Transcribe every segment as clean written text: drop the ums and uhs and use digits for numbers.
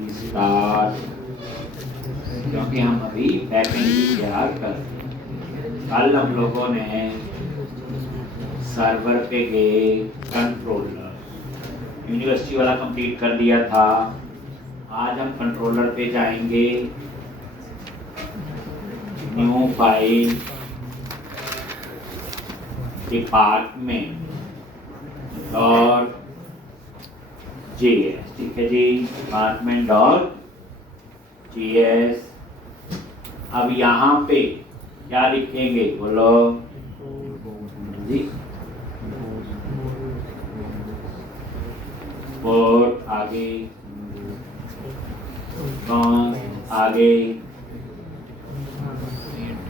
And start, क्योंकि हम अभी बैकएंड भी तैयार कर रहे हैं। कल हम लोगों ने सर्वर पे गए, कंट्रोलर यूनिवर्सिटी वाला कंप्लीट कर दिया था। आज हम कंट्रोलर पे जाएंगे, new file, department dot JS, ठीक है जी, डिपार्टमेंट डॉट JS। अब यहाँ पे क्या लिखेंगे बोलो जी? बोर्ड आगे, आगे,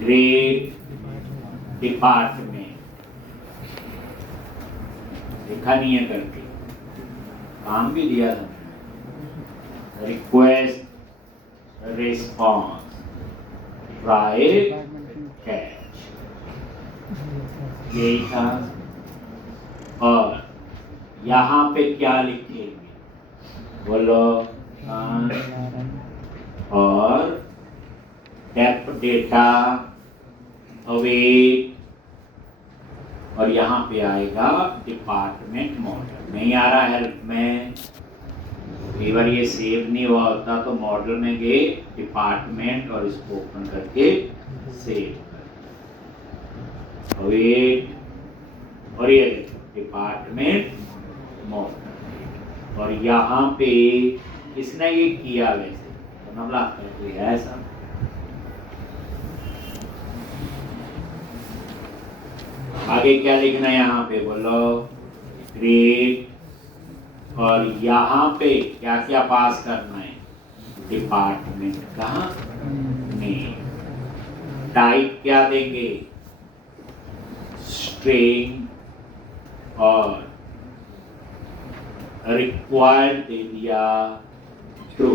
ग्रेड, डिपार्टमेंट, लिखा नहीं है करके, काम भी दिया था। रिक्वेस्ट रिस्पॉन्स ट्राई कैच, यही था। और यहाँ पे क्या लिखेंगे बोलो? और डेटा अवेट, और यहाँ पे आएगा डिपार्टमेंट मॉडल। नहीं आ रहा हेल्प में, कई बार ये सेव नहीं हुआ होता तो मॉडल में गए, डिपार्टमेंट और इसको ओपन करके सेव कर, अवेट, और ये डिपार्टमेंट मॉडल। और यहाँ पे किसने ये किया? वैसे तो नमला कोई है ऐसा? आगे क्या लिखना है यहाँ पे बोलो? ग्रेड, और यहाँ पे क्या क्या पास करना है? डिपार्टमेंट का नेम। टाइप क्या देंगे? स्ट्रिंग, और रिक्वायर्ड दे दिया ट्रू।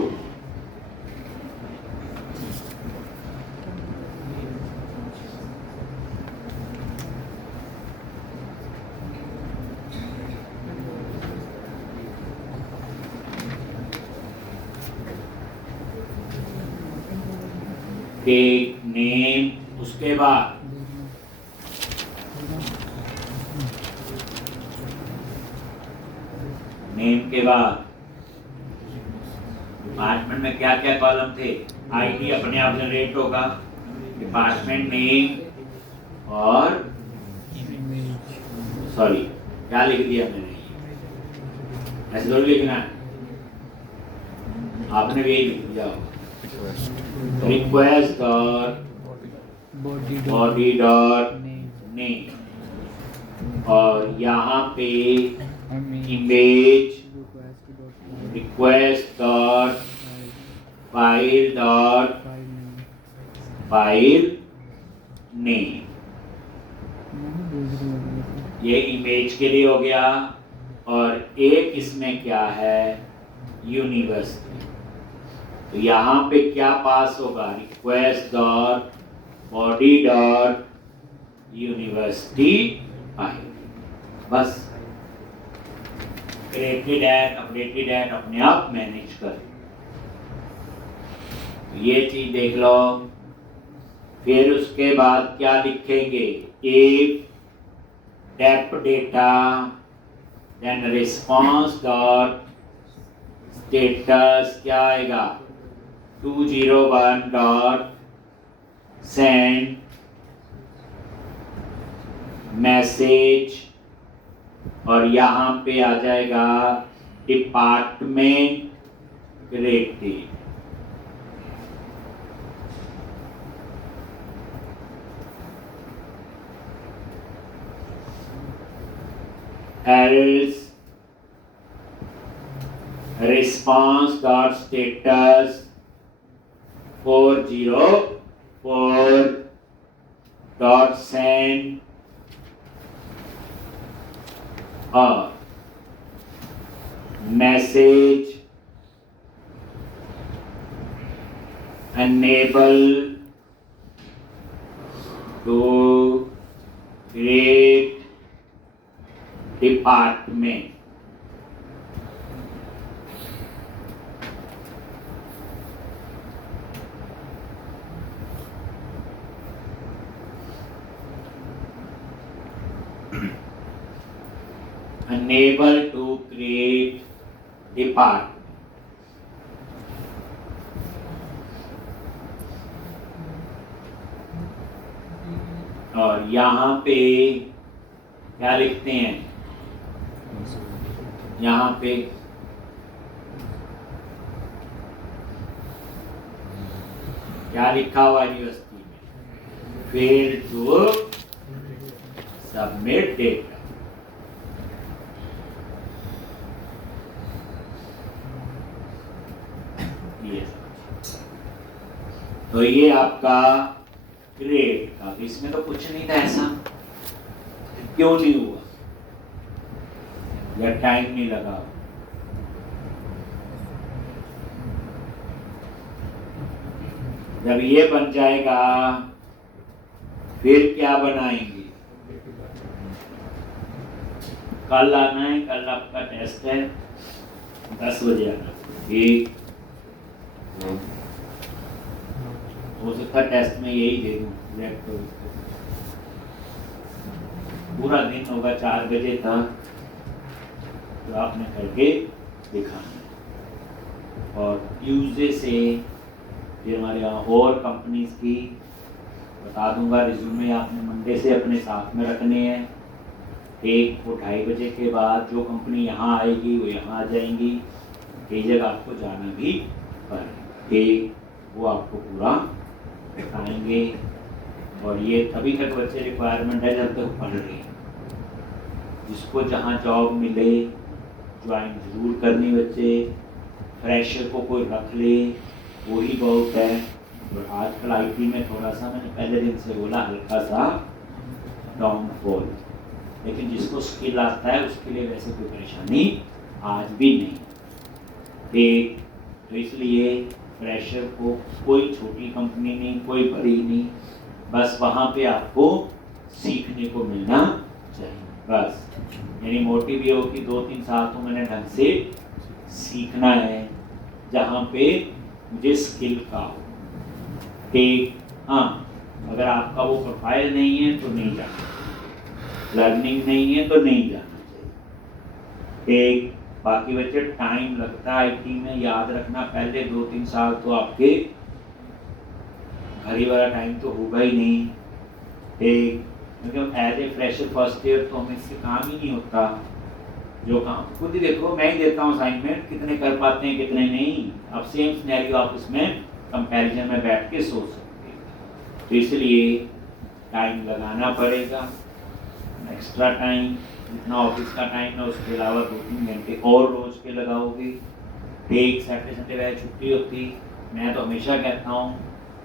टेक नेम, उसके बाद नेम के बाद डिपार्टमेंट में क्या क्या कॉलम थे? आईडी अपने आप जनरेट होगा, डिपार्टमेंट नेम, और सॉरी क्या लिख दिया मैंने? ऐसे थोड़ी लिखना है, आपने भी यही लिख दिया। Request dot body dot name, और यहाँ पे image request dot file dot file name. ये इमेज के लिए हो गया। और एक इसमें क्या है? यूनिवर्सिटी। तो यहाँ पे क्या पास होगा? Request dot body dot university file. बस क्रिएटेड एट, अपडेटेड एट अपने आप मैनेज कर। ये चीज देख लो। फिर उसके बाद क्या लिखेंगे? If dept data, then response dot status क्या आएगा? 201 डॉट सेंड मैसेज, और यहाँ पे आ जाएगा department created. else response dot status 404 dot send, और message enable to create department. unable to create department. और यहाँ पे क्या लिखते हैं? यहाँ पे क्या लिखा हुआ यूनिवर्सिटी में? Fail to submit data. तो ये आपका ग्रेड का, इसमें तो कुछ नहीं था ऐसा। क्यों नहीं हुआ? या टाइम नहीं लगा? जब ये बन जाएगा फिर क्या बनाएंगे? कल आना है, कल आपका टेस्ट है, 10 बजे आना। ठीक, हो सकता टेस्ट में यही दे दूं लैपटॉप, पूरा दिन होगा 4 बजे तक, तो आपने करके दिखाना है। और ट्यूसडे से फिर हमारे यहाँ और कंपनीज की बता दूंगा। रिज्यूमे आपने मंडे से अपने साथ में रखने हैं। एक वो 2:30 बजे के बाद जो कंपनी यहाँ आएगी वो यहाँ आ जाएंगी, कई जगह आपको जाना भी पड़ेगा, वो आपको पूरा दिखाएंगे। और ये तभी तक बच्चे रिक्वायरमेंट है जब तक पढ़ रहे हैं। जिसको जहाँ जॉब मिले ज्वाइन जरूर करनी बच्चे। फ्रेशर को कोई रख ले वही बहुत है। और आजकल आईटी में थोड़ा सा, मैंने पहले दिन से बोला, हल्का सा डाउनफॉल, लेकिन जिसको स्किल आता है उसके लिए वैसे कोई परेशानी आज भी नहीं। ठीक, तो इसलिए फ्रेशर को कोई छोटी कंपनी नहीं, कोई बड़ी नहीं, बस वहाँ पे आपको सीखने को मिलना चाहिए बस। यानी मोटिव ये हो कि 2-3 साल तो मैंने ढंग से सीखना है जहाँ पे मुझे स्किल का हो। ठीक, हाँ, अगर आपका वो प्रोफाइल नहीं है तो नहीं जाना, लर्निंग नहीं है तो नहीं जाना चाहिए। एक बाकी बच्चे टाइम लगता है आईटी में, याद रखना पहले 2-3 साल तो आपके घड़ी वाला टाइम तो होगा ही नहीं। एक क्योंकि as a fresher first year तो हमें इससे काम ही नहीं होता। जो काम खुद ही देखो, मैं ही देता हूँ असाइनमेंट, कितने कर पाते हैं कितने नहीं। अब सेम सिनेरियो आप उसमें कंपैरिजन में बैठ के सोच सकते हैं। तो इसलिए टाइम लगाना पड़ेगा, एक्स्ट्रा टाइम, जितना ऑफिस का टाइम है उसके अलावा 2-3 घंटे और रोज के लगाओगे। एक सैटरडे संडे वह छुट्टी होती। मैं तो हमेशा कहता हूँ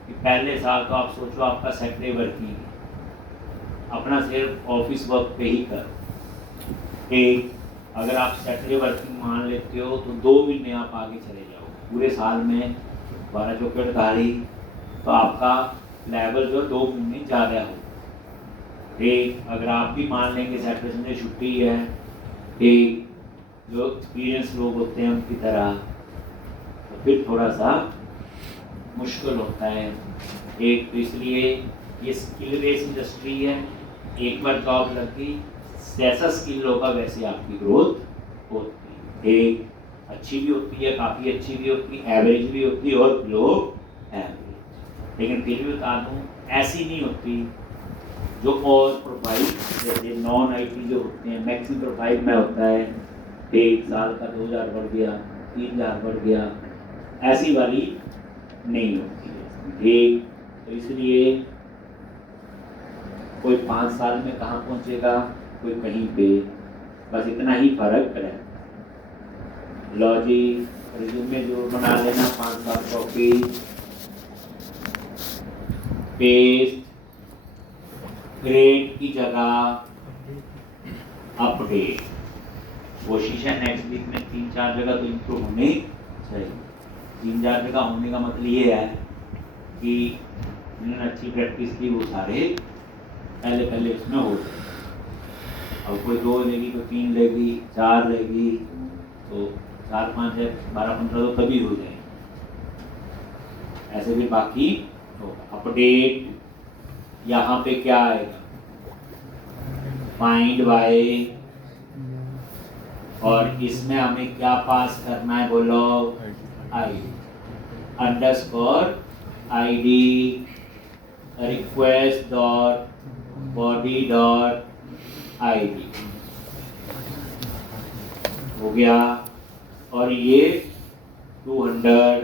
कि पहले साल तो आप सोचो आपका सैटरडे वर्किंग है, अपना सिर्फ ऑफिस वर्क पे ही करो। एक अगर आप सैटरडे वर्किंग मान लेते हो तो 2 महीने आप आगे चले जाओ, पूरे साल में 12 चौकट गाड़ी, तो आपका लेवल जो 2 महीने ज़्यादा हो। एक अगर आप भी मान लेंगे सैटरडे संडे छुट्टी है, एक जो एक्सपीरियंस लोग होते हैं उनकी तरह, तो फिर थोड़ा सा मुश्किल होता है। एक तो इसलिए ये स्किल बेस्ड इंडस्ट्री है, एक बार जॉब लग गई, जैसा स्किल होगा वैसे आपकी ग्रोथ होती है। एक अच्छी भी होती है, काफ़ी अच्छी भी होती है, एवरेज भी होती है और लो एवरेज। लेकिन फिर भी बता दूँ ऐसी नहीं होती जो और प्रोफाइल जैसे नॉन आईटी जो होते हैं, मैक्सिमम प्रोफाइल में होता है 1 साल का 2000 बढ़ गया, 3000 बढ़ गया, ऐसी वाली नहीं होती है। एक तो इसलिए कोई 5 साल में कहाँ पहुँचेगा, कोई कहीं पे, बस इतना ही फर्क है। लो जी, रिज्यूमे जो बना लेना 5-7 कॉपी, पेस्ट, ग्रेड की जगह अपडेट। कोशिश है नेक्स्ट वीक में 3-4 जगह तो इम्प्रूव होने चाहिए। 3-4 जगह होने का मतलब ये है कि जिन्होंने अच्छी प्रैक्टिस की वो सारे पहले इसमें हो जाए। अब कोई 2 लेगी, कोई 3 लेगी, 4 लेगी, तो 4, 5, 12, 15 तो तभी हो जाए। ऐसे भी बाकी तो अपडेट यहाँ पे क्या आएगा, फाइंड बाय और इसमें हमें क्या पास करना है बोलो? I underscore ID request dot body dot ID हो गया। और ये 200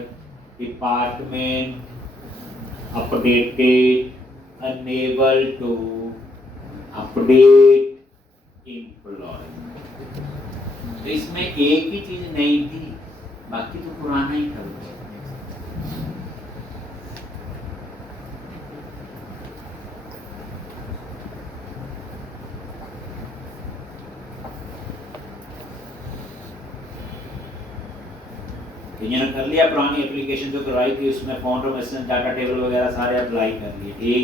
department updated unable to update employ. तो इसमें एक ही चीज नई थी, बाकी तो पुराना ही था। इन्होंने कर लिया, पुरानी एप्लीकेशन जो करवाई थी उसमें फॉन्ट और मैसेज डाटा टेबल वगैरह सारे अप्लाई कर लिए।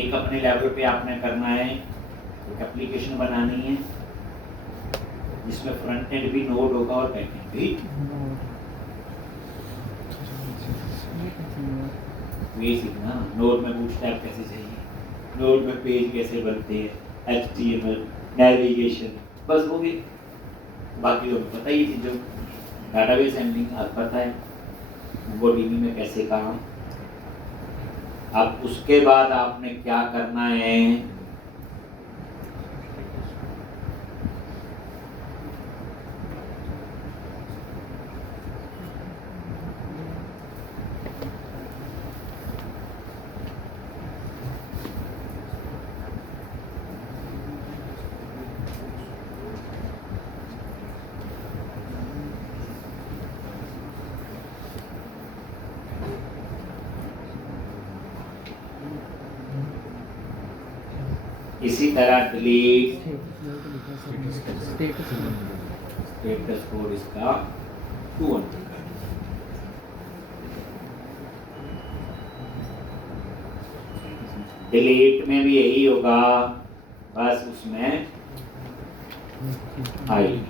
एक अपने लेवल पे आपने करना है, एक एप्लीकेशन बनानी है जिसमें फ्रंट एंड भी नोड होगा और बैक एंड भी। ये सीखना, नोड में बूटस्ट्रैप कैसे चाहिए, नोड में पेज कैसे बनते हैं, HTML नेविगेशन, बस हो गई। बाकी तो पता ही चीज़ों, डाटाबेस हैंडलिंग आपको पता है, MongoDB में कैसे काम। अब उसके बाद आपने क्या करना है, इसी तरह डिलीट स्टेटस कोड इसका 200 का। डिलीट में भी यही होगा, बस उसमें आई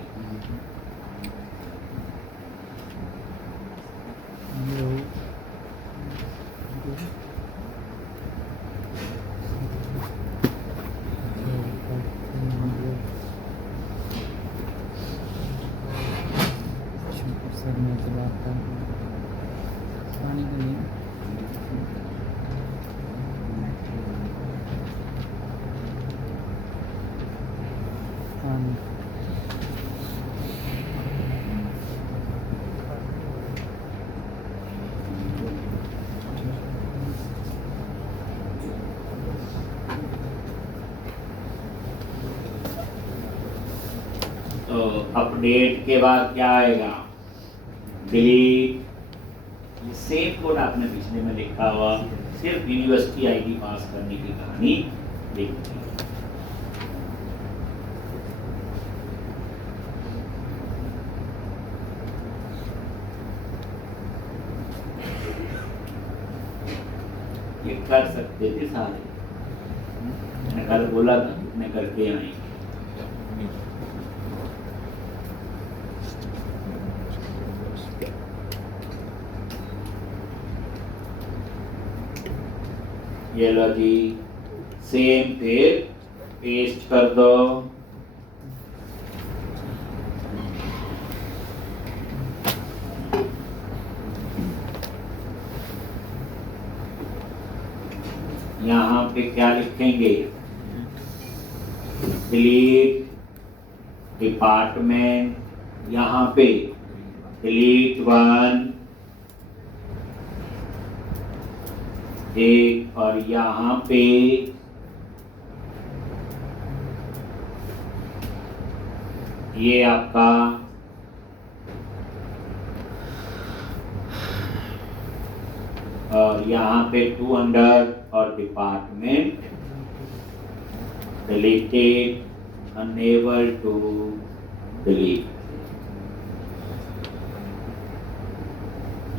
तो अपडेट के बाद क्या आएगा, डिलीट। सेम कोड आपने पिछले में लिखा हुआ, सिर्फ यूनिवर्सिटी ID पास करने की कहानी लिखी। ये कर सकते थे सारे, मैंने कल बोला था मैं करके आए। ये लो जी, सेम फिर पेस्ट कर दो। यहाँ पे क्या लिखेंगे, डिलीट डिपार्टमेंट, यहाँ पे डिलीट 1 एक, और यहाँ पे ये आपका और यहाँ पे 200 और department deleted unable to delete.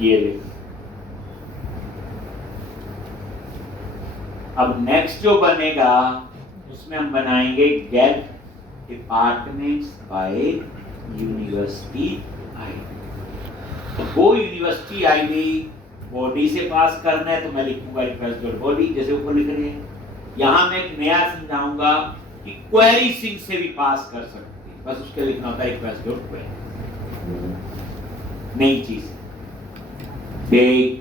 ये देखो, अब नेक्स्ट जो बनेगा उसमें हम बनाएंगे get departments by university ID. तो वो यूनिवर्सिटी आईडी बॉडी से पास करना है तो मैं लिखूंगा रिक्वेस्ट डॉट बॉडी, जैसे ऊपर लिख रहे हैं। यहां मैं एक नया समझाऊंगा कि क्वेरी सिंक से भी पास कर सकते हैं। बस उसके लिखना होता है रिक्वेस्ट डॉट क्वेरी, नई चीज बिग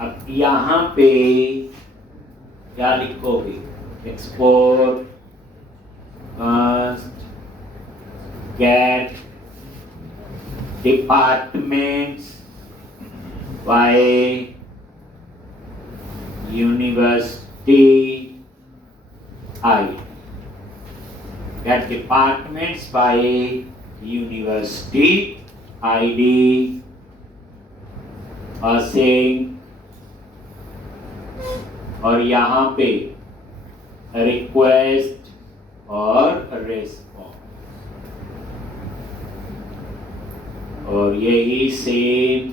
अब यहाँ पे क्या लिखोगे? Export must get departments by university I, get departments by university ID same, और यहाँ पे रिक्वेस्ट और रेस्पॉन्स, और यही सेम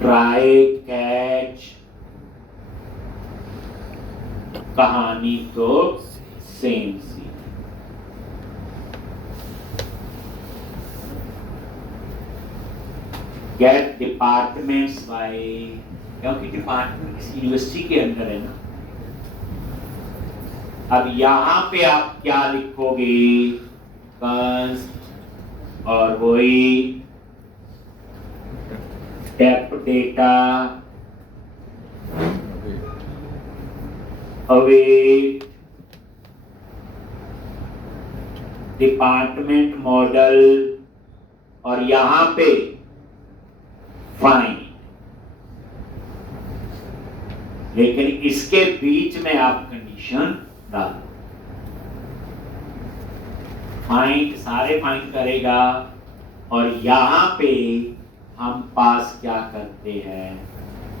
ट्राई कैच कहानी तो सेम सी। गेट डिपार्टमेंट्स बाय, क्योंकि डिपार्टमेंट किसी यूनिवर्सिटी के अंदर है ना। अब यहाँ पे आप क्या लिखोगे? कंस्ट और वही tape data await department model, और यहाँ पे फाइन, लेकिन इसके बीच में आप कंडीशन डालो। फाइंड सारे फाइंड करेगा, और यहां पे हम पास क्या करते हैं?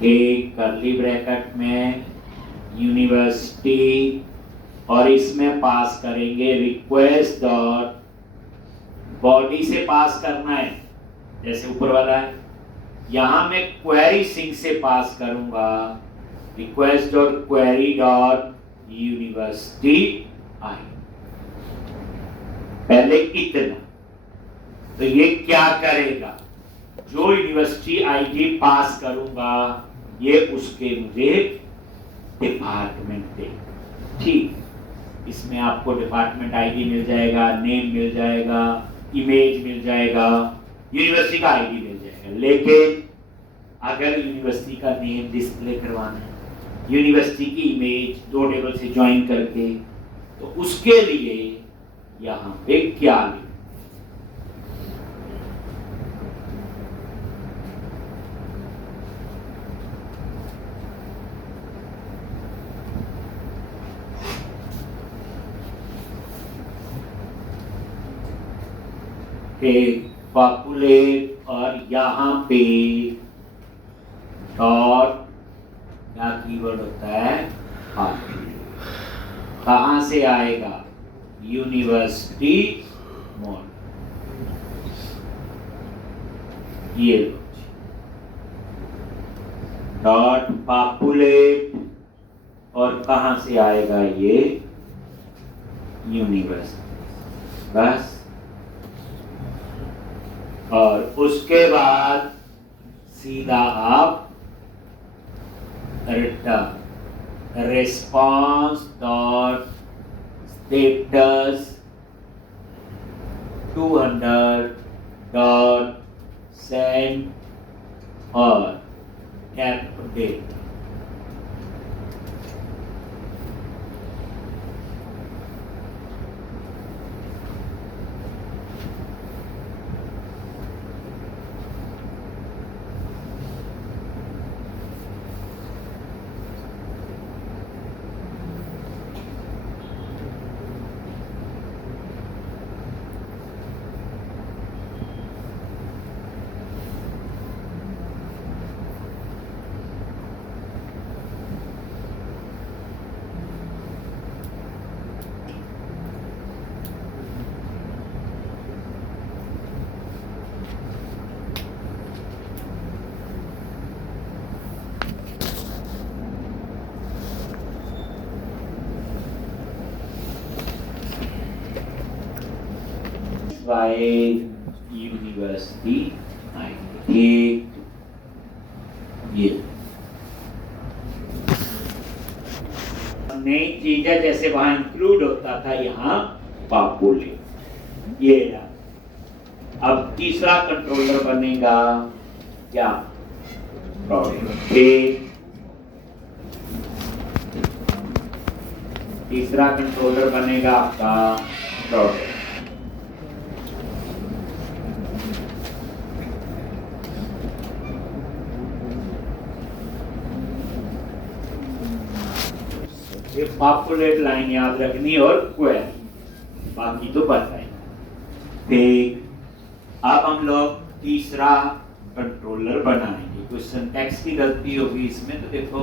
एक कर्ली ब्रैकेट में यूनिवर्सिटी, और इसमें पास करेंगे रिक्वेस्ट डॉट बॉडी से पास करना है जैसे ऊपर वाला है। यहां मैं क्वेरी सिंक से पास करूंगा request dot query dot university I, पहले इतना। तो ये क्या करेगा? जो यूनिवर्सिटी आईडी पास करूंगा ये उसके मुझे डिपार्टमेंट दे। ठीक, इसमें आपको डिपार्टमेंट आईडी मिल जाएगा, नेम मिल जाएगा, इमेज मिल जाएगा, यूनिवर्सिटी का आईडी मिल जाएगा। लेकिन अगर यूनिवर्सिटी का नेम डिस्प्ले करवाना है, यूनिवर्सिटी की इमेज दो टेबल से ज्वाइन करके, तो उसके लिए यहां पे क्या लिखें? पॉपुलेट, और यहां पे डॉट क्या कीवर्ड होता है? कहां से आएगा? University mode. ये डॉट पॉपुलेट, और कहां से आएगा? ये यूनिवर्सिटी। बस, और उसके बाद सीधा आप return response dot status 200 dot send और cap date वाइज यूनिवर्सिटी आएंगे। ये नई चीजें जैसे वहां इंक्लूड होता था, यहाँ पॉपुलेट। ये रहा। अब तीसरा कंट्रोलर बनेगा क्या? प्रोडक्ट। तीसरा कंट्रोलर बनेगा आपका प्रोडक्ट। ये पॉपुलेट लाइन याद रखनी और क्वेरी, बाकी तो पता है। ठीक, अब हम लोग तीसरा कंट्रोलर बनाएंगे। कोई सिंटैक्स की गलती होगी इसमें तो देखो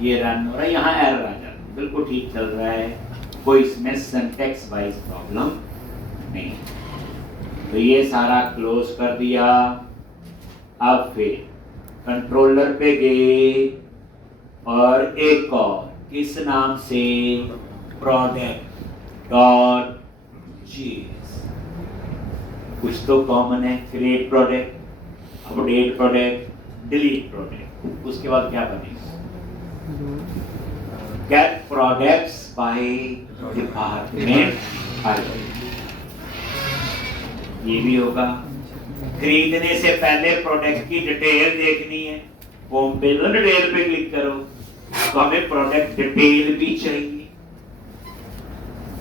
ये रन हो रहा है, यहाँ एरर आ जाता है। बिल्कुल ठीक चल रहा है, कोई इसमें सिंटैक्स वाइज प्रॉब्लम नहीं। तो ये सारा क्लोज कर दिया। अब फिर कंट्रोलर पे गए और एक और किस नाम से? Product dot JS. कुछ तो कॉमन है, create product, update product, delete product. उसके बाद क्या बनेगा? Get products by department. ये भी होगा। खरीदने से पहले प्रोडक्ट की डिटेल देखनी है, होम पेज में डिटेल पे क्लिक करो तो हमें प्रोडक्ट डिटेल भी चाहिए।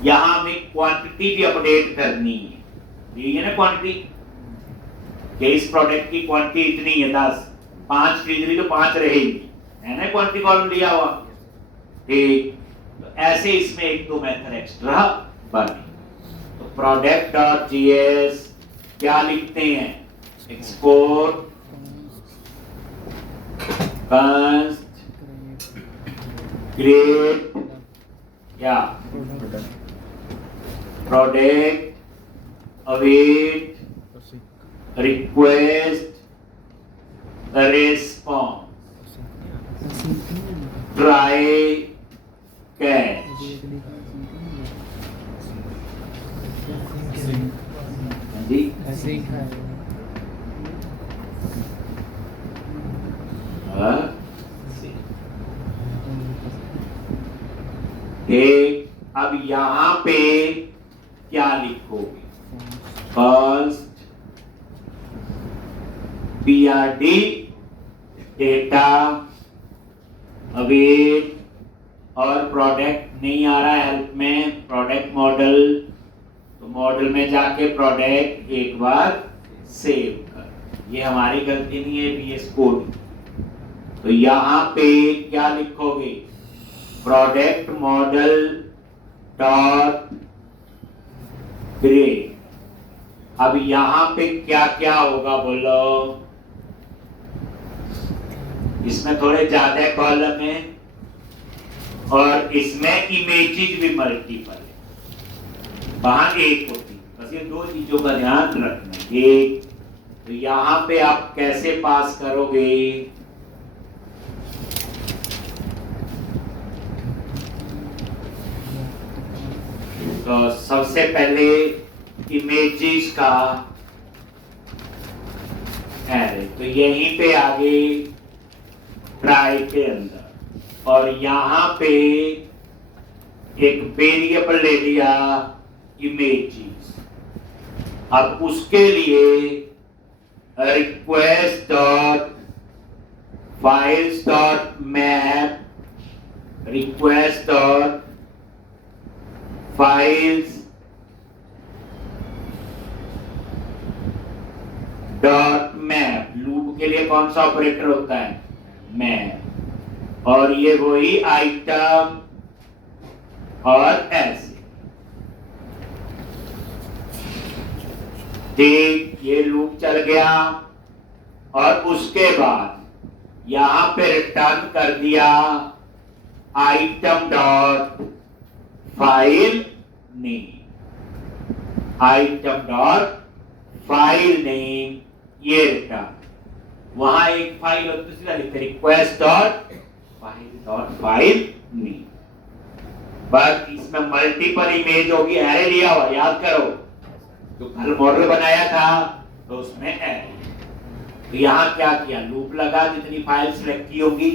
यहां हमें क्वांटिटी भी अपडेट करनी है। ये है ना क्वांटिटी, इस प्रोडक्ट की क्वांटिटी इतनी है 10, 5 खरीद ली तो 5 रहेगी, है ना क्वांटिटी कॉलम लिया हुआ। ठीक, तो ऐसे इसमें एक दो मेथड एक्स्ट्रा बने। तो प्रोडक्ट डॉट जीएस क्या लिखते हैं? एक्सपोर्ट कंस्ट क्रिएट क्या? Product await request response try catch। ठीक, अब यहां पे क्या लिखोगे? फर्स्ट PRD डेटा अवेट और प्रोडक्ट नहीं आ रहा है हेल्प में, प्रोडक्ट मॉडल। तो मॉडल में जाके प्रोडक्ट एक बार सेव कर। ये हमारी गलती नहीं है, VS कोड। तो यहां पे क्या लिखोगे? Product model dot create. अब यहां पे क्या क्या होगा बोलो? इसमें थोड़े ज्यादा कॉलम है और इसमें इमेजेस भी मल्टीपल है, वहां एक होती। बस ये दो चीजों का ध्यान रखना। एक तो यहां पे आप कैसे पास करोगे? तो सबसे पहले इमेजेस का एरे, तो यहीं पे आगे ट्राई के अंदर, और यहां पे एक वेरिएबल ले लिया इमेजेस। अब उसके लिए request dot files dot map, request dot files dot map. Loop के लिए कौन सा ऑपरेटर होता है? मैप। और ये वही आइटम और ऐसे। ठीक, ये लूप चल गया और उसके बाद यहां पे रिटर्न कर दिया item dot file name. Item dot file name ये रिटर्न। वहां एक फाइल और दूसरा लिखते रिक्वेस्ट डॉट फाइल नेम। बस इसमें मल्टीपल इमेज होगी, एरे लिया हुआ, याद करो। तो कल मॉडल बनाया था तो उसमें ऐड, तो यहाँ क्या किया, लूप लगा, जितनी फाइल सिलेक्ट की होगी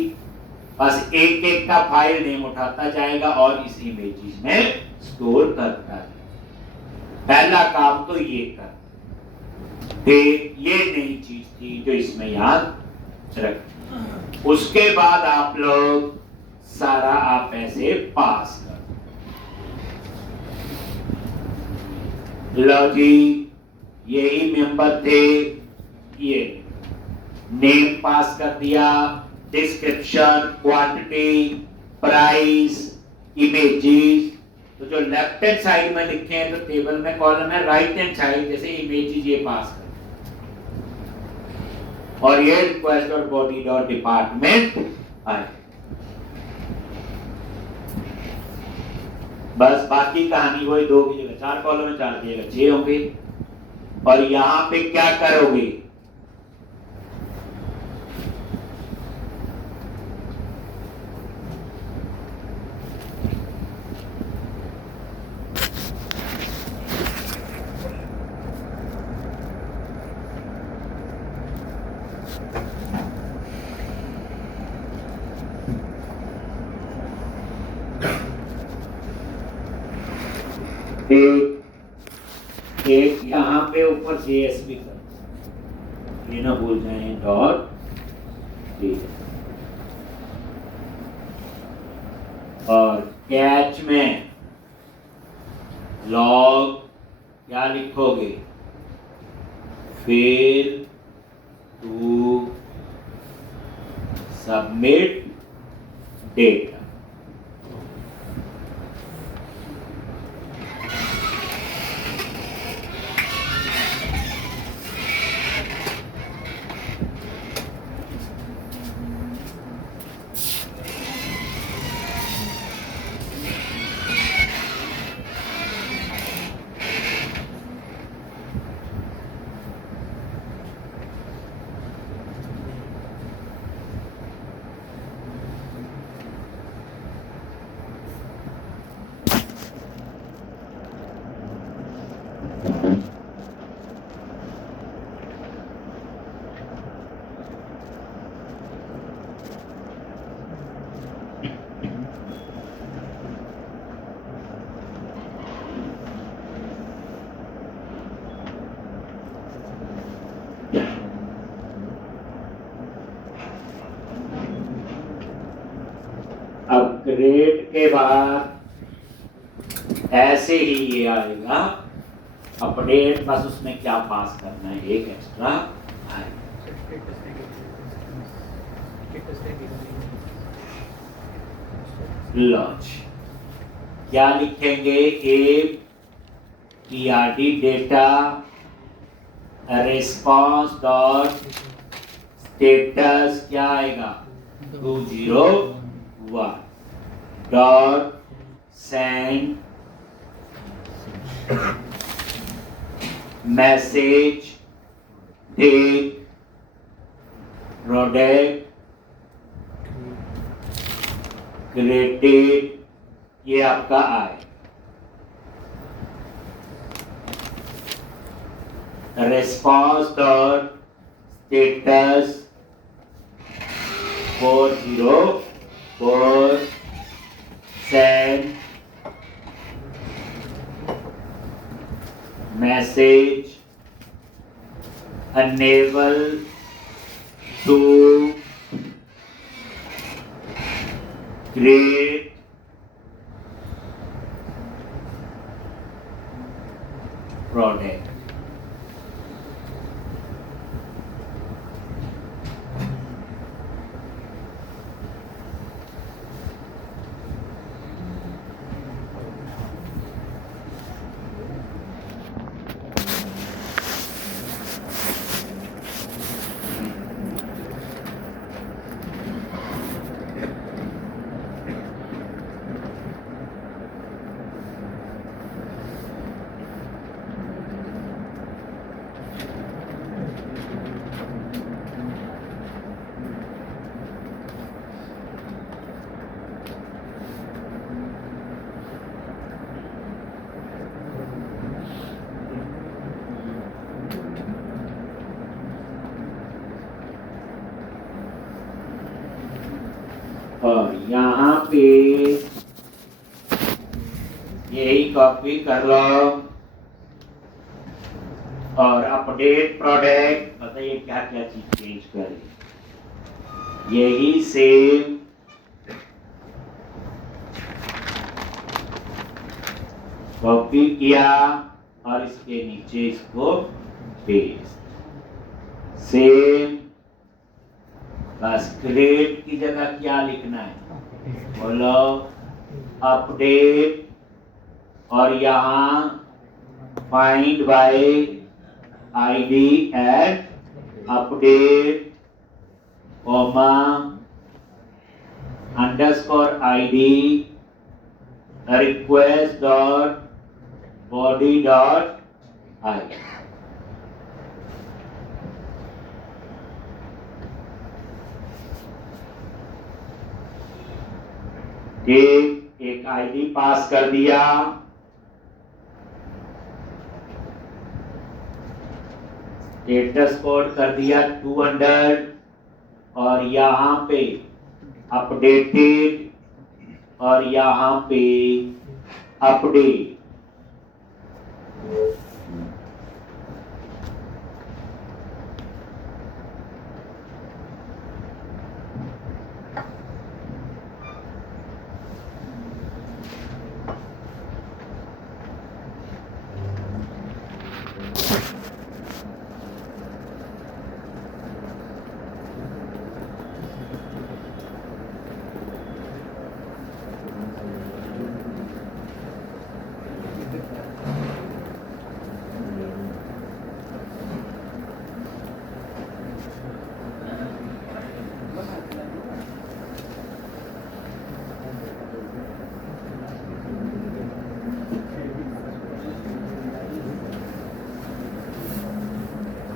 बस एक एक का फाइल नेम उठाता जाएगा और इस इमेजेस में स्टोर करता है। पहला काम तो ये कर, ये नई चीज थी जो इसमें याद रख। उसके बाद आप लोग सारा आप ऐसे पास कर लो जी। यही मेंबर थे, ये नेम पास कर दिया, डिस्क्रिप्शन, क्वांटिटी, प्राइस, इमेजेस। तो जो लेफ्ट हैंड साइड में लिखे हैं तो टेबल में कॉलम है, राइट हैंड साइड जैसे इमेजेस ये पास कर, और ये रिक्वेस्ट और बॉडी डॉट डिपार्टमेंट आए। बस बाकी कहानी वही, 2 की जगह 4 कॉलम है, 4 की जगह 6 होंगे। और यहां पे क्या करोगे, एक यहाँ पे ऊपर JSP कर, ये ना भूल जाए, डॉट और कैच में लॉग क्या लिखोगे, फिर टू सबमिट डेटा। अपग्रेड के बाद ऐसे ही ये आएगा अपडेट, बस उसमें क्या पास करना है, एक एक्स्ट्रा लॉन्च। क्या लिखेंगे, APRD data response dot status क्या आएगा 201 dot send message tech product credit, ये आपका आए। Response dot status 404 send message enable to create product। और यहाँ पे यही कॉपी कर लो और अपडेट प्रोडक्ट बताइए क्या क्या चीज चेंज करें। यही सेम कॉपी किया और इसके नीचे इसको पेस्ट सेम। बस क्रिएट की जगह क्या लिखना है बोलो अपडेट और यहाँ find by ID eight update comma underscore ID request dot body dot I. एक आईडी पास कर दिया, स्टेटस कोड कर दिया 200 और यहाँ पे अपडेटेड और यहाँ पे अपडेट।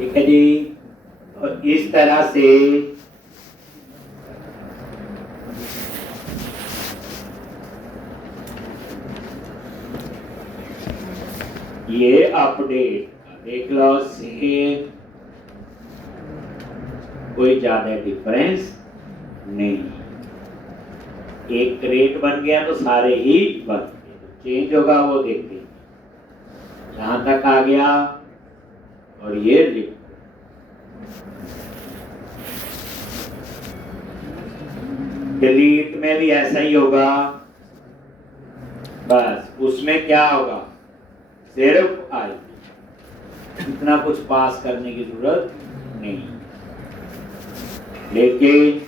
ठीक है जी। और इस तरह से ये अपडेट देख लो सेम, कोई ज्यादा डिफरेंस नहीं। एक रेट बन गया तो सारे ही बन गए, चेंज होगा वो देखते हैं। जहां तक आ गया और ये डिलीट में भी ऐसा ही होगा। बस उसमें क्या होगा सिर्फ आई, इतना कुछ पास करने की जरूरत नहीं। लेकिन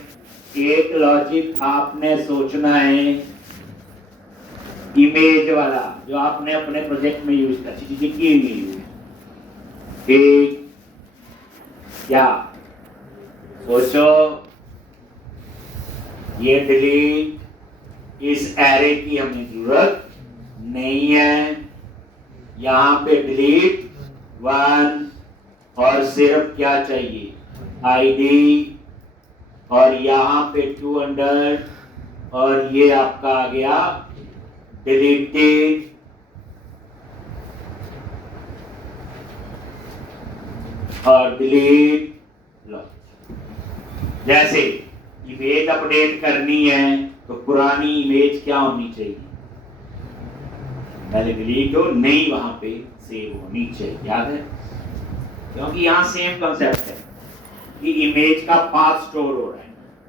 एक लॉजिक आपने सोचना है इमेज वाला जो आपने अपने प्रोजेक्ट में यूज कर की यूज। ठीक क्या सोचो, ये डिलीट इस एरे की हमें जरूरत नहीं है। यहाँ पे डिलीट 1 और सिर्फ क्या चाहिए आईडी और यहाँ पे 200 और ये आपका आ गया डिलीटेड। और डिलीट लो। जैसे इमेज अपडेट करनी है तो पुरानी इमेज क्या होनी चाहिए पहले डिलीट हो, नहीं वहां पे सेव होनी चाहिए। याद है क्योंकि यहाँ सेम कंसेप्ट है कि इमेज का पाथ स्टोर हो रहा है।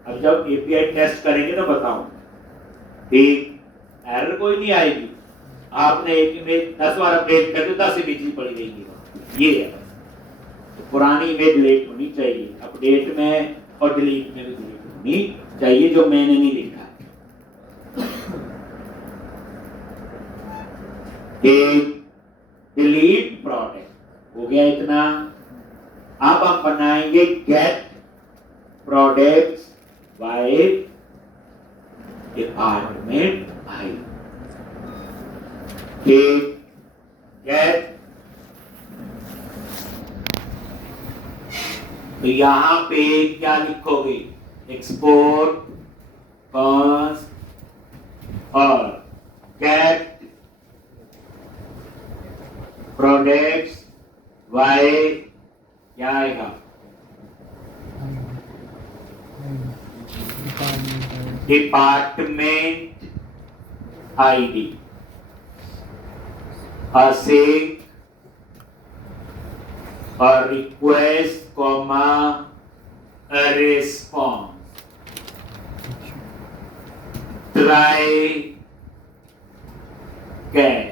अब जब एपीआई टेस्ट करेंगे तो बताऊं ठीक एरर कोई नहीं आएगी। आपने एक इमेज 10 बार अपडेट कर दो 10 इमेज पड़ी रहेगी। ये है तो पुरानी इमेज डिलीट होनी चाहिए अपडेट में और डिलीट में भी डिलीट होनी चाहिए जो मैंने नहीं लिखा। डिलीट प्रोडक्ट हो गया इतना। अब हम बनाएंगे get products by department I. Get तो यहां पे क्या लिखोगे एक्सपोर्ट कॉस्ट और गेट प्रोडक्ट्स बाय क्या आएगा डिपार्टमेंट आईडी, असेक और request comma response, try catch.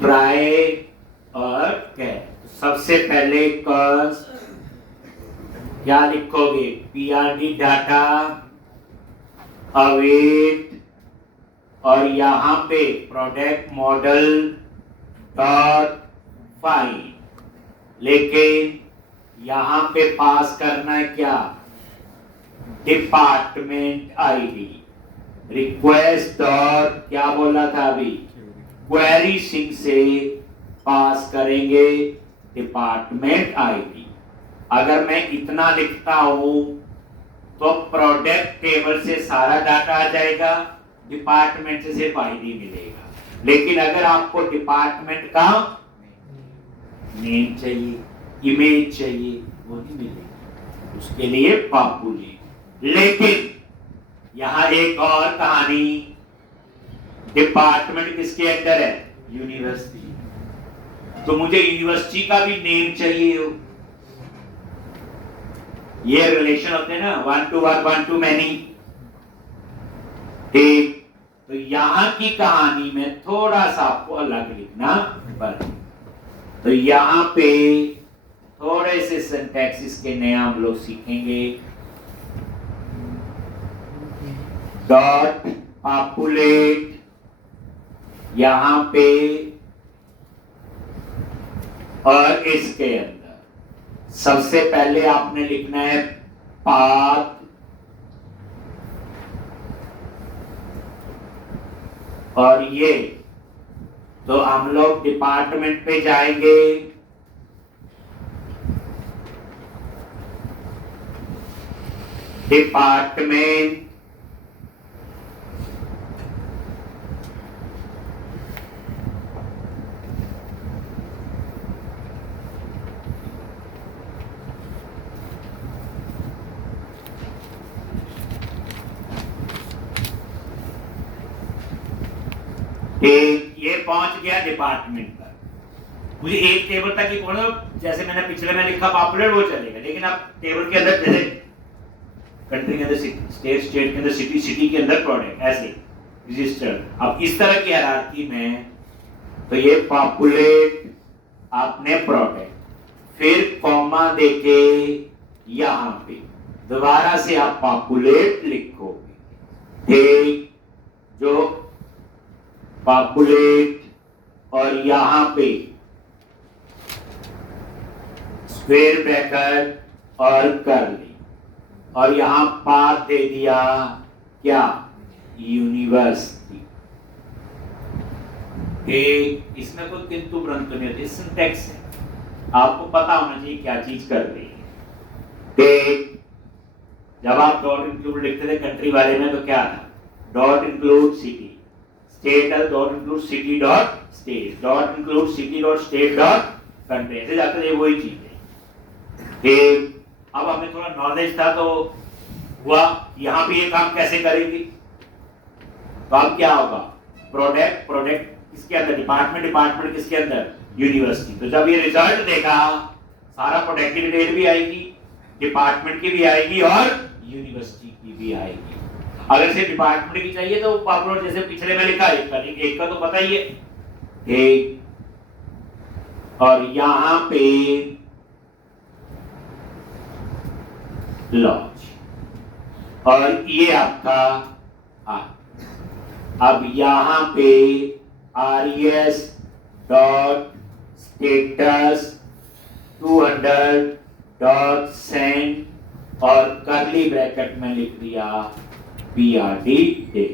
Try और कैच। सबसे पहले कॉज क्या लिखोगे? पीआरडी डाटा अवेट और यहां पे प्रोडक्ट मॉडल डॉट फाइल, लेकिन यहां पे पास करना है क्या? Department ID. रिक्वेस्ट डॉट क्या बोला था अभी? क्वेरी सिंक से पास करेंगे डिपार्टमेंट आईडी। अगर मैं इतना लिखता हूं तो प्रोडक्ट टेबल से सारा डाटा आ जाएगा, डिपार्टमेंट से सिर्फ आईडी मिलेगा। लेकिन अगर आपको डिपार्टमेंट का नेम चाहिए, इमेज चाहिए, वो नहीं मिलेगा, उसके लिए पॉपुलेट। लेकिन यहां एक और कहानी, डिपार्टमेंट किसके अंदर है? यूनिवर्सिटी। तो मुझे यूनिवर्सिटी का भी नेम चाहिए हो। ये रिलेशन होते हैं ना, one two one, one two many. ठीक, तो यहां की कहानी में थोड़ा सा आपको अलग लिखना पड़ेगा। तो यहां पे थोड़े से सिंटैक्सिस के नए हम लोग सीखेंगे। डॉट पॉपुलेट, यहां पे और इसके अंदर सबसे पहले आपने लिखना है पाथ, और ये तो हम लोग डिपार्टमेंट पे जाएंगे। डिपार्टमेंट ये पहुंच गया डिपार्टमेंट पर। मुझे एक टेबल तक ही पढ़ो, जैसे मैंने पिछले में लिखा पॉपुलर वो चलेगा, लेकिन अब टेबल के अंदर जैसे कंट्री के अंदर स्टेट, स्टेट के अंदर सिटी, सिटी के अंदर प्रोडक्ट, ऐसे रजिस्टर। अब इस तरह की हायरार्की में तो ये पॉपुलेट आपने प्रोडक्ट, फिर कॉमा देके यहां पे दोबारा से आप पॉपुलेट लिखोगे। ठीक, जो पॉपुलेट और यहां पे स्क्वायर ब्रैकेट और कर्ली, और यहां पाथ दे दिया क्या? यूनिवर्सिटी। इसमें कोई किंतु परंतु नहीं होती, सिंटैक्स है, आपको पता होना चाहिए क्या चीज कर रही है। जब आप डॉट इंक्लूड लिखते थे कंट्री वाले में तो क्या था? Dot include city, state dot include city dot state, dot include city dot state dot country, ऐसे जाते थे, वही चीज है। ठीक, अब हमें थोड़ा नॉलेज था तो हुआ यहां पे ये काम कैसे करेंगे। तो अब क्या होगा? प्रोडक्ट, प्रोडक्ट किसके अंदर? डिपार्टमेंट, डिपार्टमेंट किसके अंदर? यूनिवर्सिटी। तो जब ये रिजल्ट देखा, सारा प्रोडक्ट की डिटेल भी आएगी, डिपार्टमेंट की भी आएगी और यूनिवर्सिटी की भी आएगी। अगर सिर्फ डिपार्टमेंट की चाहिए तो पॉपुलर जैसे पिछले में लिखा है, एक का तो पता ही है। ठीक, और यहां पे लॉन्च, और ये आपका अब यहां पे RES dot status 200 dot send और कर्ली ब्रैकेट में लिख दिया PRD डे।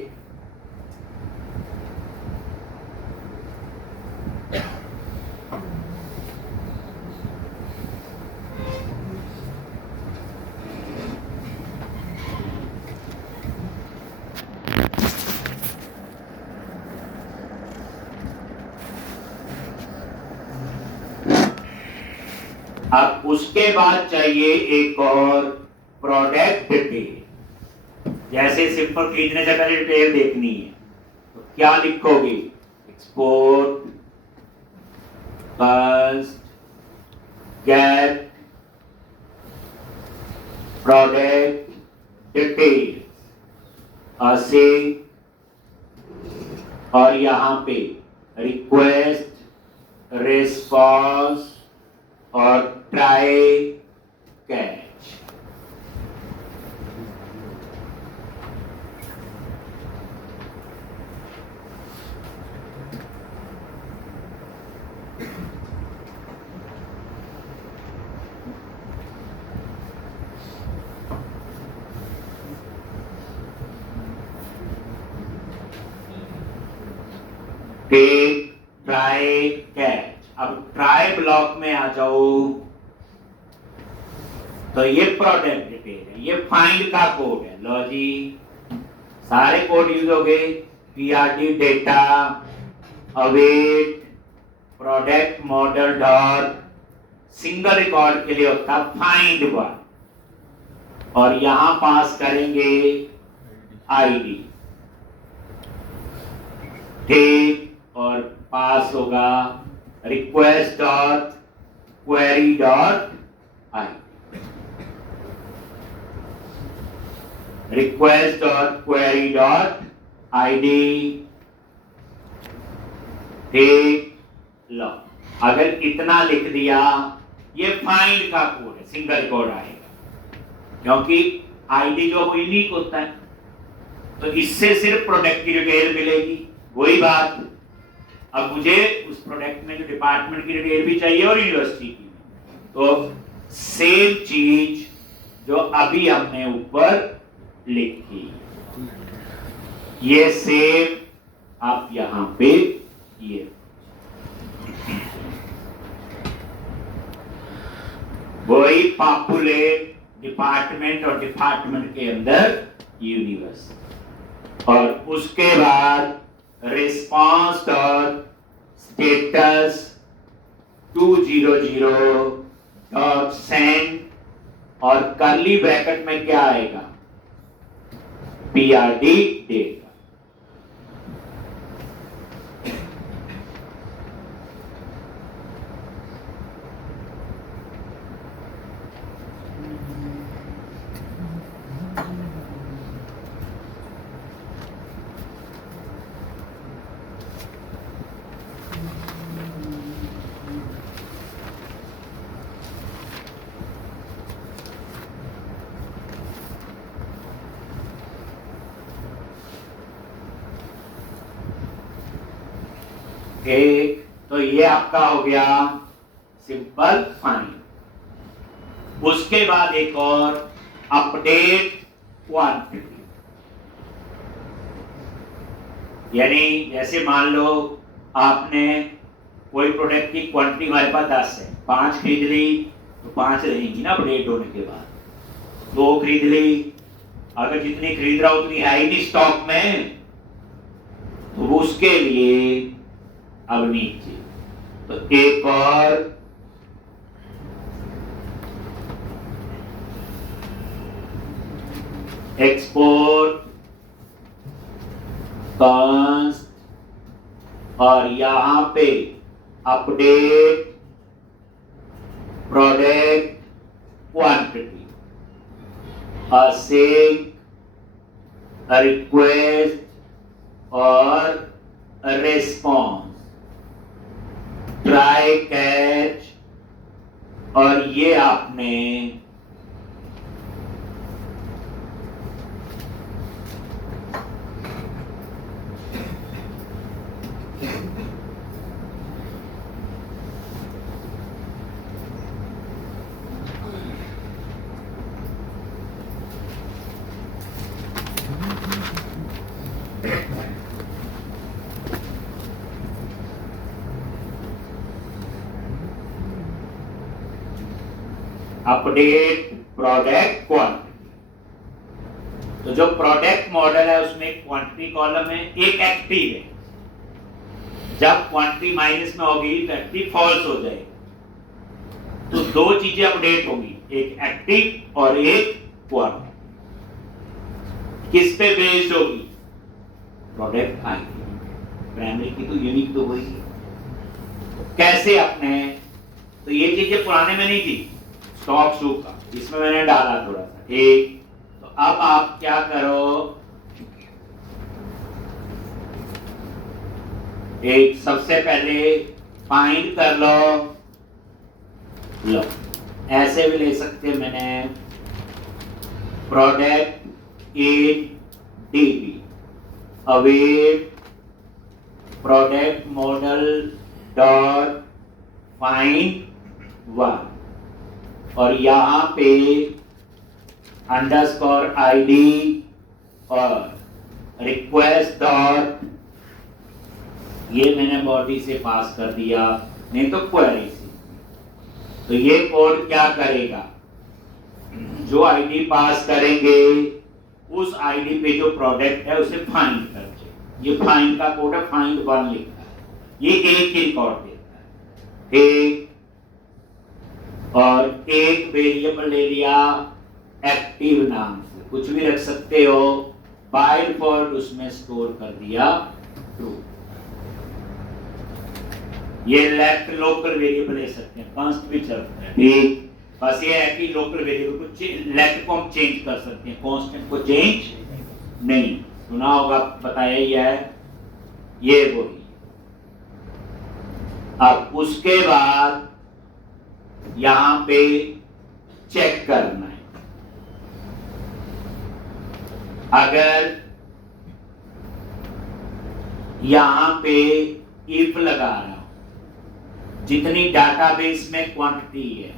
अब उसके बाद चाहिए एक और प्रोडक्ट डिटेल। जैसे सिंपल खरीदने से पहले डिटेल देखनी है तो क्या लिखोगे? Export first get product detail ऐसे, और यहां पे रिक्वेस्ट रिस्पॉन्स और try catch. Take try catch. अब ट्राई ब्लॉक में आ जाओ तो ये प्रोडक्ट डिटेल है, ये फाइंड का कोड है। लो जी, सारे कोड यूज हो गए। PRD data await product model dot, single record के लिए होता है फाइंड वन, और यहां पास करेंगे आईडी। ठीक, और पास होगा request dot query dot I, request dot query dot ID. ठीक, लो अगर इतना लिख दिया, ये फाइंड का कोड है, सिंगल रिकॉर्ड आएगा क्योंकि आईडी जो वो यूनिक होता है, तो इससे सिर्फ प्रोडक्ट की डिटेल मिलेगी। वही बात, अब मुझे उस प्रोडक्ट में जो डिपार्टमेंट की डिटेल भी चाहिए और यूनिवर्सिटी की, तो सेम चीज जो अभी हमने ऊपर लिखी, ये सेम आप यहां पे ये वही पॉपुलेट डिपार्टमेंट और डिपार्टमेंट के अंदर यूनिवर्सिटी, और उसके बाद response dot status 200 dot send, और कर्ली ब्रैकेट में क्या आएगा? PRD data. एक तो ये आपका हो गया सिंपल फाइंड। उसके बाद एक और अपडेट क्वांटिटी, यानी जैसे मान लो आपने कोई प्रोडक्ट की क्वांटिटी हमारे पास 10 है, 5 खरीद ली तो 5 रहेंगी ना अपडेट होने के बाद। 2 खरीद ली, अगर जितनी खरीद रहा उतनी है ही नहीं स्टॉक में, तो उसके लिए अब नीचे तो एक और एक्सपोर्ट कांस्ट, और यहां पे अपडेट प्रोडक्ट क्वांटिटी, असेक रिक्वेस्ट और रेस्पॉन्स, ट्राई कैच, और ये आपने अपडेट प्रोडक्ट क्वांटिटी। तो जो प्रोडक्ट मॉडल है उसमें क्वांटिटी कॉलम है, एक एक्टिव है। जब क्वांटिटी माइनस में होगी तो एक्टिव फॉल्स हो जाएगी। तो दो चीजें अपडेट होगी, एक एक्टिव और एक क्वांट। किस पे बेस्ड होगी? Product ID. प्राइमरी की तो यूनिक तो वही है। कैसे अपने, तो ये चीजें पुराने में नहीं थी, स्टॉक शू का इसमें मैंने डाला थोड़ा सा, ठीक। तो अब आप क्या करो, एक सबसे पहले फाइंड कर लो, ऐसे भी ले सकते हैं मैंने, product in dB await product model dot find one, और यहां पे अंडरस्कोर आईडी और रिक्वेस्ट डॉट, ये मैंने बॉडी से पास कर दिया, नहीं तो क्वेरी से। तो ये कोड क्या करेगा, जो आईडी पास करेंगे उस आईडी पे जो प्रोडक्ट है उसे फाइंड कर, ये फाइंड का कोड है, फाइंड वन लिखा है, ये एक ही रिकॉर्ड देता है, एक। और एक वेरिएबल ले लिया एक्टिव नाम से, कुछ भी रख सकते हो, बाय डिफॉल्ट उसमें स्टोर कर दिया ट्रू। ये लेफ्ट लोकल वेरिएबल ले सकते हैं, कांस्ट भी चलता है, ठीक। बस ये है कि लोकल वेरिएबल को लेफ्ट को हम चेंज कर सकते हैं, कांस्टेंट को चेंज नहीं। सुना होगा, बताया ही है, ये वही। अब उसके बाद यहां पे चेक करना है, अगर यहां पे इफ लगा रहा हूं, जितनी डाटाबेस में क्वांटिटी है,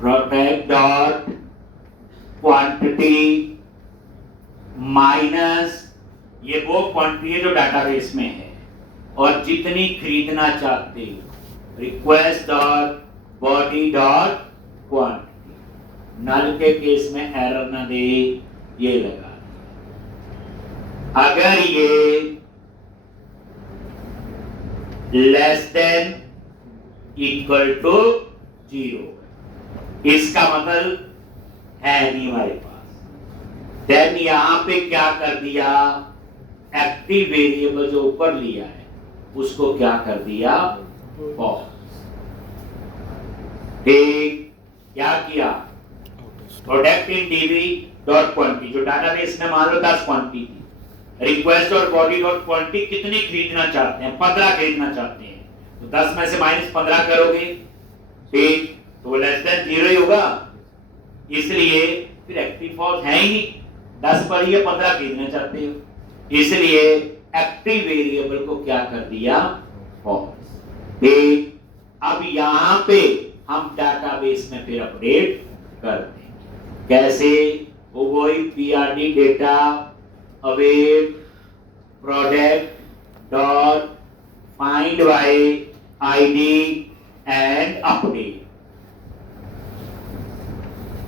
प्रोडक्ट डॉट क्वांटिटी माइनस ये वो क्वांटिटी है जो डाटाबेस में है, और जितनी खरीदना चाहते हो, request dot body dot quantity. Null के केस में एरर ना दे, ये लगा। अगर ये लेस देन इक्वल टू 0, इसका मतलब है नहीं हमारे पास, देन यहां पे क्या कर दिया, एक्टिव वेरिएबल जो ऊपर लिया है उसको क्या कर दिया, फॉल्स। ठीक, क्या किया, product in dB dot quantity, जो डाटाबेस में मान लो 10 क्वांटिटी थी, रिक्वेस्ट और बॉडी डॉट क्वांटिटी कितनी खरीदना चाहते हैं, 15 खरीदना चाहते हैं, तो 10 में से -15 करोगे, ठीक, तो लेस देन 0 ही होगा, इसलिए फिर एक्टिव फॉल्स है ही नहीं, 10 पर ही 15 खरीदना चाहते हो, इसलिए एक्टिव वेरिएबल को क्या कर दिया, फॉल्स। ठीक, अब यहां पे हम डाटाबेस में फिर अपडेट करते हैं, कैसे, वो वही PRD data await product dot find by ID and update,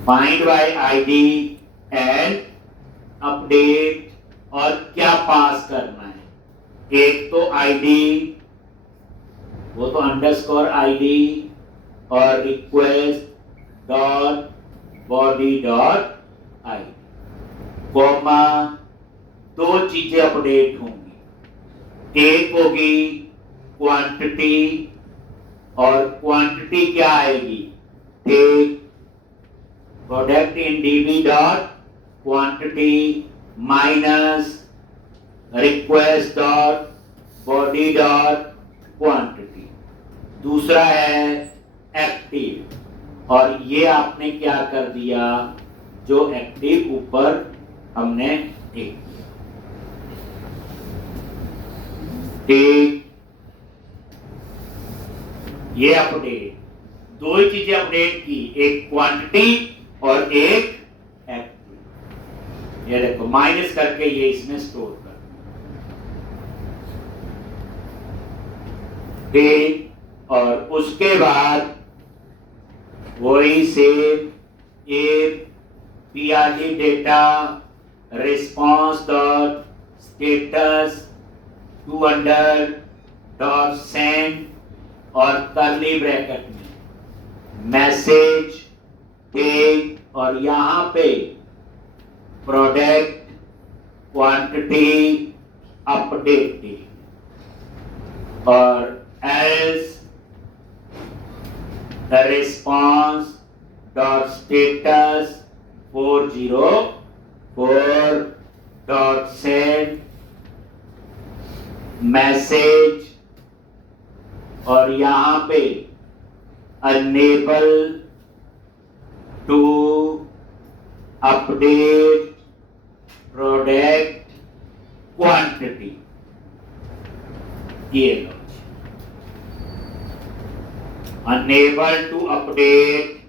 find by ID and update, और क्या पास करना है, एक तो आईडी, वो तो अंडरस्कोर आईडी और request dot body dot ID, comma, दो चीजें अपडेट होंगी, एक होगी क्वांटिटी, और क्वांटिटी क्या आएगी, ठीक, product in dB dot quantity minus request dot body dot quantity, दूसरा है एक्टिव, और ये आपने क्या कर दिया, जो एक्टिव ऊपर हमने एक, ठीक, ये अपडेट, दो ही चीजें अपडेट की, एक क्वांटिटी और एक एक्टिव। ये देखो माइनस करके ये इसमें स्टोर कर, ठीक, और उसके बाद वही सेव एक PRD data response dot status two hundred dot send, और कर्ली ब्रैकेट में मैसेज टेक और यहां पे प्रोडक्ट क्वांटिटी अपडेटेड और else the response dot status 404 dot send message और यहां पे unable to update product quantity, ये लो unable to update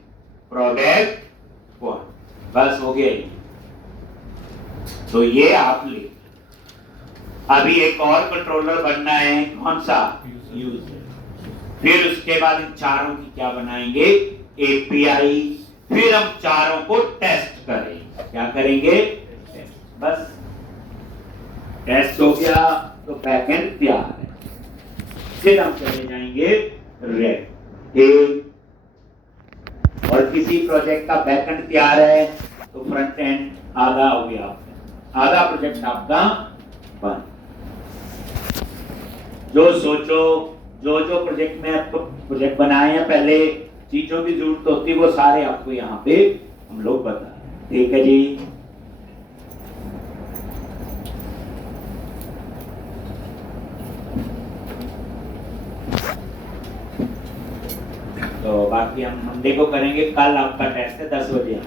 product quantity, बस हो गया ये। तो ये आप ले। अभी एक और कंट्रोलर बनना है, कौन सा? यूजर। फिर उसके बाद इन चारों की क्या बनाएंगे? एपीआई। फिर हम चारों को टेस्ट करेंगे। क्या करेंगे? बस टेस्ट हो गया तो बैकएंड तैयार है। फिर हम चले जाएंगे रेड। और किसी प्रोजेक्ट का बैकएंड तैयार है तो फ्रंट एंड आधा हो गया, आधा प्रोजेक्ट आपका बन। जो सोचो, जो प्रोजेक्ट में आपको प्रोजेक्ट बनाए हैं, पहले चीजों की जरूरत होती है, वो सारे आपको यहाँ पे हम लोग बता रहे हैं। ठीक है जी। तो बाकी हम मंडे को करेंगे। कल आपका टेस्ट है 10 बजे।